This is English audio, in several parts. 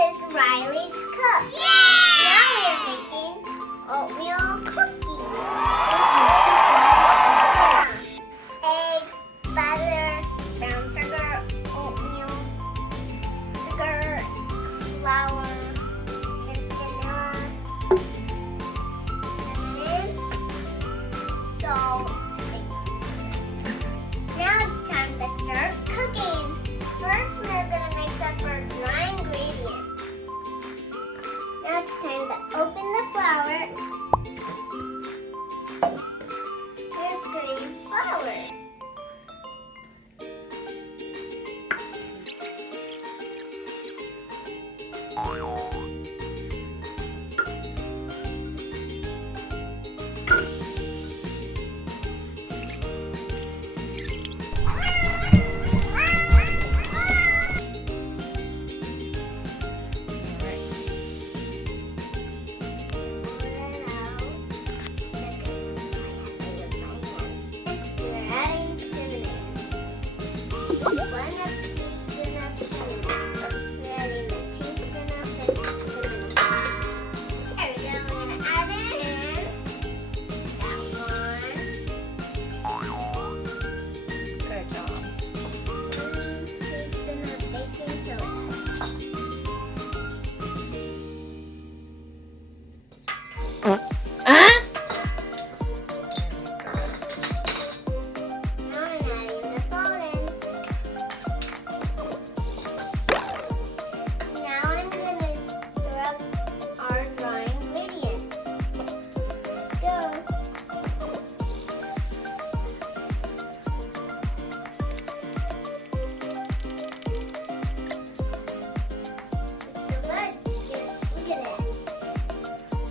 is Riley's Cook. Yay! Now we are making oatmeal cookies. Eggs, butter, brown sugar, oatmeal, sugar, flour, and vanilla, cinnamon, salt. Now it's time to start cooking. First, we're going to mix up our dry ingredients. Now it's time to open the flour. Here's green flour.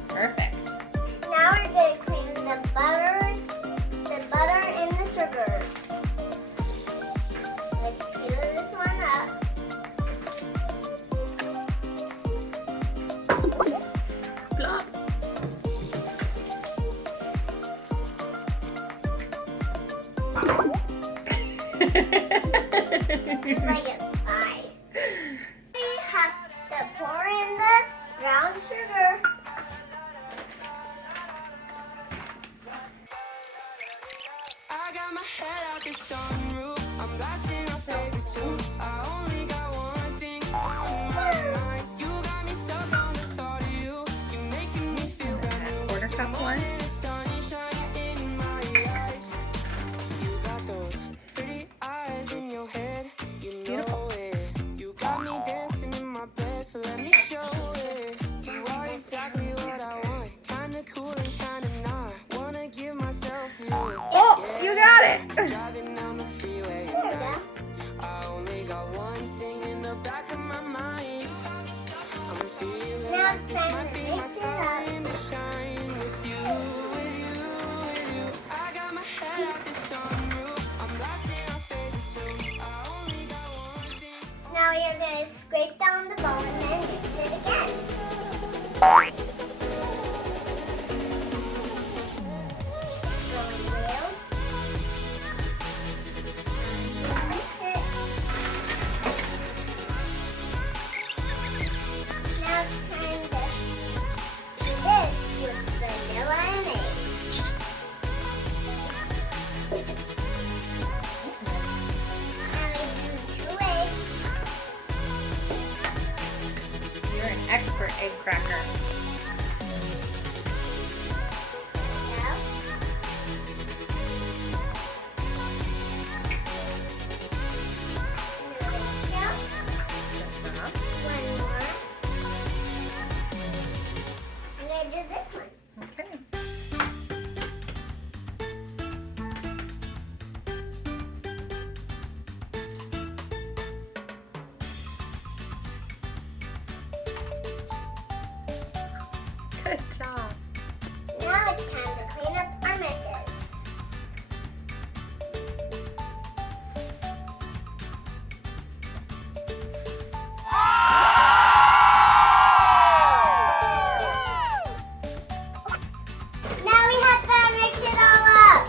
Perfect. Now we're going to cream the butter and the sugars. Let's peel this one up. Plop. It's like a pie. We have to pour in the brown sugar. I got my head out the sunroof. I'm blasting our favorite tunes. I only got one thing on my mind. You got me stuck on the thought of you. You're making me feel brand new. Quarter cup one. The sunshine in my eyes. You got those pretty eyes in your head. You know it. You got me dancing in my bed, so let me show it. You are exactly what I want. Kinda cool and kinda not. Wanna give myself to you. Oh, you got it. Driving down the freeway There we go. I only got one thing in the back of my mind. I'm feeling Now like it's this time might to be my mix it up. time to shine with you, with you, with you. I got my head out the sunroof. I'm blasting our favorite tunes. I only got one thing. Now we are going to scrape down the bowl and then mix it again. Rolling wheel. Mix it. Now it's time to do this with vanilla and eggs. Now we do 2 eggs. You're an expert egg cracker. Now. One more. I'm gonna do this one. Okay. Good job. Now it's time to clean up our messes. Now we have to mix it all up.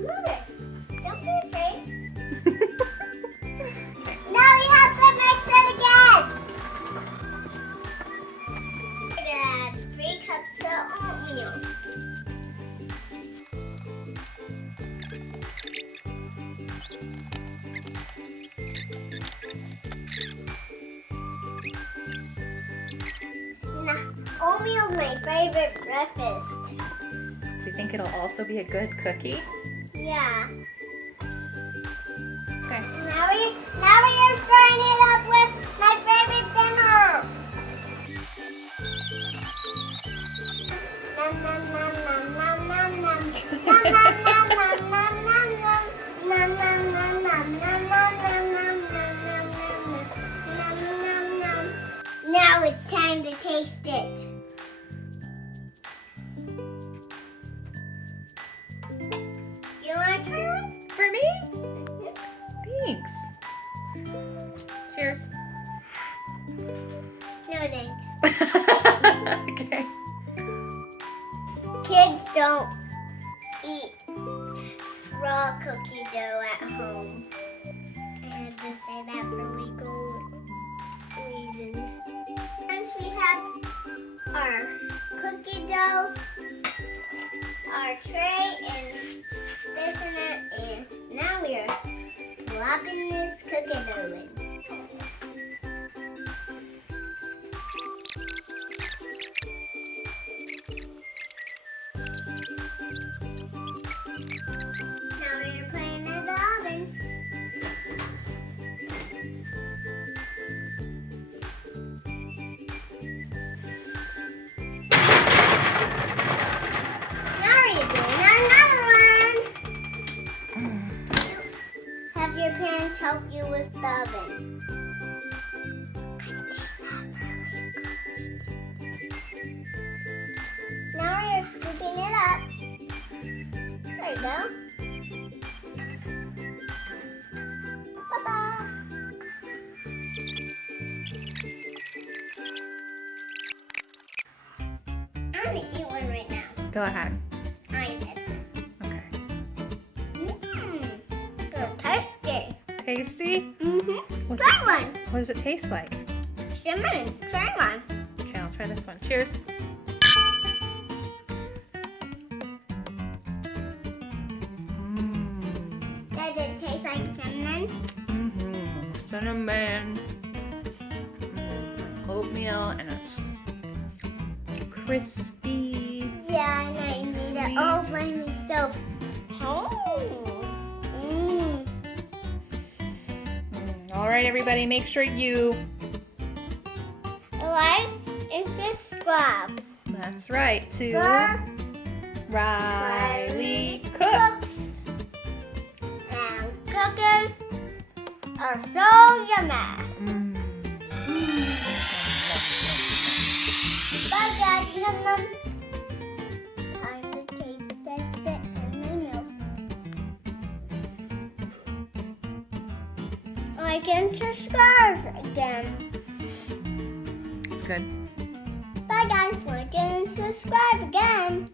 Move it. Don't be afraid. Now we have to mix it again. We're gonna add 3 cups of oatmeal. Nah, oatmeal's my favorite breakfast. Do you think it'll also be a good cookie? Yeah. Okay. Now we are starting it up with my favorite dinner. Nom nom nom nom nom nom nom. Nom nom nom nom nom nom nom. Nom nom nom nom nom nom nom nom nom nom nom nom. Now it's time to taste it. Do you want to try one? For me? Thanks. Cheers. No thanks. Okay. Kids don't eat raw cookie dough at home. I had to say that for legal reasons. Once we have our cookie dough, our tray, and this and that, and now we are plopping this cookie dough in. Now we are putting it in the oven. Now we're doing another one. Have your parents help you with the oven. Now we are scooping it up. There you go. Bye-bye. I'm gonna eat one right now. Go ahead. I eat this one. Okay. So tasty. Tasty? Mm-hmm. What's Try it, one. what does it taste like? Cinnamon. Try one. Okay, I'll try this one. Cheers. Does it taste like cinnamon? Cinnamon. Oatmeal, and it's crispy. Yeah, and I made Sweet. it all by myself. Oh. All right, everybody, make sure you. Like and subscribe. That's right, to The Riley Cooks. and cookies are so yummy. Bye guys. Nom nom. Time to taste test it and the milk. Like and subscribe again. It's good. Bye guys. Like and subscribe again.